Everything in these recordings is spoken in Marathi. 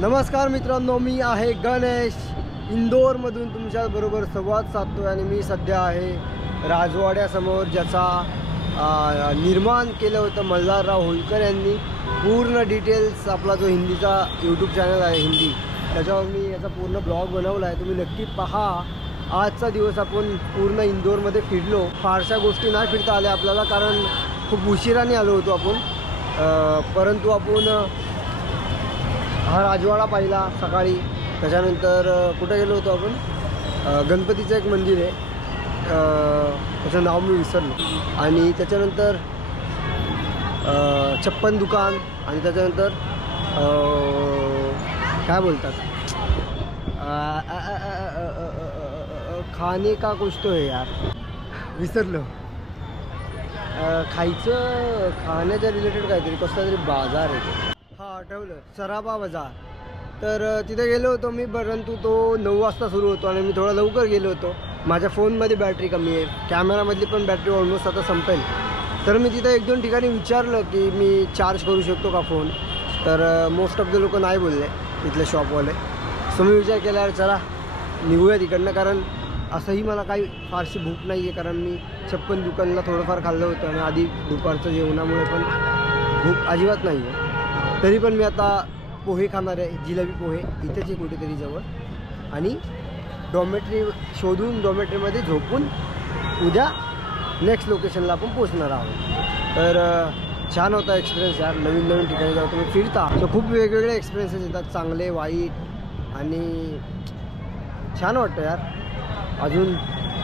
नमस्कार मित्रांनो, मी आहे गणेश. इंदोरमधून तुमच्याबरोबर संवाद साधतो आणि मी सध्या आहे राजवाड्यासमोर, ज्याचा निर्माण केलं होतं मल्हारराव होळकर यांनी. पूर्ण डिटेल्स आपला जो हिंदीचा यूट्यूब चॅनल आहे हिंदी, त्याच्यावर मी याचा पूर्ण ब्लॉग बनवला आहे, तुम्ही नक्की पहा. आजचा दिवस आपण पूर्ण इंदोरमध्ये फिरलो. फारशा गोष्टी नाही फिरता आल्या आपल्याला, कारण खूप उशिराने आलो होतो आपण. परंतु आपण हा राजवाडा पाहिला सकाळी. त्याच्यानंतर कुठे गेलो होतो आपण, गणपतीचं एक मंदिर आहे, त्याचं नाव मी विसरलो. आणि त्याच्यानंतर चप्पन दुकान, आणि त्याच्यानंतर काय बोलतात, खाने का कुछ तो है यार, विसरलो. खाण्याच्या रिलेटेड काहीतरी कसला तरी बाजार आहे. हां, आठवलं, सराफा बाजार. तर तिथे गेलो होतो मी, परंतु तो 9 वाजता सुरू होतो आणि मी थोडा लवकर गेलो होतो. माझ्या फोनमध्ये बॅटरी कमी आहे, कॅमेरामधली पण बॅटरी ऑलमोस्ट आता संपेल. तर मी तिथे 1-2 ठिकाणी विचारलं की मी चार्ज करू शकतो का फोन. तर मोस्ट ऑफ द लोक नाही बोलले तिथले शॉपवाले. सो मी विचार केला, यार चला निघूया तिकडनं, कारण असंही मला काही फारशी भूक नाही आहे, कारण मी चप्पन दुकानला थोडंफार खाल्लं होतं आणि आधी दुपारचं जेवणामुळे पण भूक अजिबात नाही आहे. तरी पण मी आता पोहे खाणार आहे, जिलेबी पोहे, इथेच आहे कुठेतरी जवळ. आणि डॉमेट्री शोधून डॉमेट्रीमध्ये झोपून उद्या नेक्स्ट लोकेशनला आपण पोचणार आहोत. तर छान होता एक्सपिरियन्स यार. नवीन नवीन ठिकाणी जेव्हा तुम्ही फिरता तर खूप वेगवेगळे एक्सपिरियन्सेस येतात, चांगले वाईट, आणि छान वाटतं यार. अजून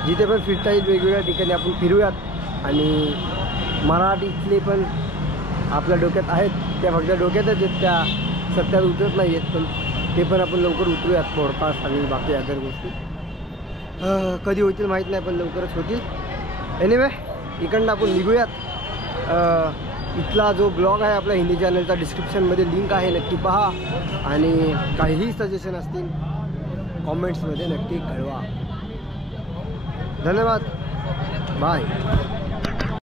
जिथे पण फिरता येईल वेगवेगळ्या ठिकाणी आपण फिरूयात. आणि मराठीतले पण आपल्या डोक्यात आहेत, त्या फक्त डोक्यातच आहेत, त्या सत्यात उतरत नाही आहेत, पण ते पण आपण लवकर उतरूयात. पॉडकास्ट आणि बाकी अदर गोष्टी कधी होतील माहीत नाही, पण लवकरच होतील. एनिवे, इकडनं आपण निघूयात. इथला जो ब्लॉग आहे आपल्या हिंदी चॅनलचा, डिस्क्रिप्शनमध्ये लिंक आहे, नक्की पहा. आणि काहीही सजेशन असतील कॉमेंट्समध्ये नक्की कळवा. धन्यवाद, बाय.